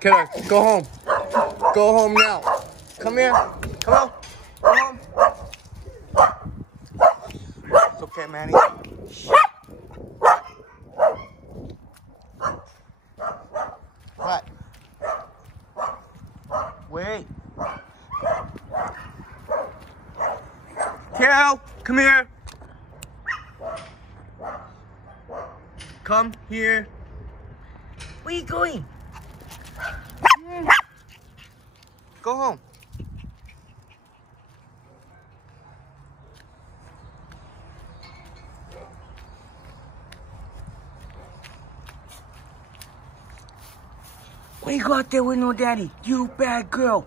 Killer, go home. Go home now. Come here. Come on. Go home. It's okay, Manny. What? Wait. Carol, come here. Come here. Where are you going? Go home. Why you go out there with no daddy? You bad girl.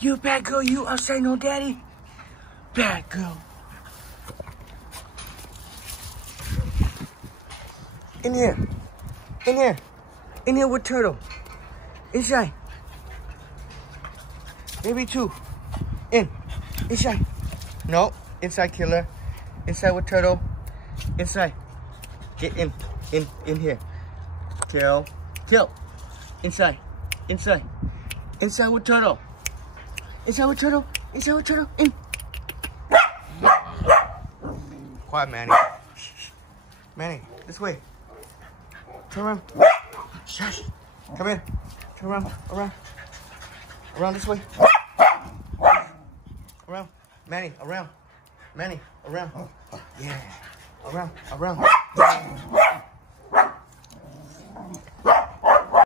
You bad girl, you outside no daddy? Bad girl. In here. In here. In here with Turtle. Inside. Maybe two. In. Inside. No. Inside, Killer. Inside with Turtle. Inside. Get in. In here. Kill. Kill. Inside. Inside. Inside with Turtle. Inside with Turtle. Inside with Turtle. In. Quiet, Manny. Manny, this way. Turn around. Shush. Come in. Turn around. Around. Around this way. Around. Manny, around. Manny, around. Yeah. Around. Around.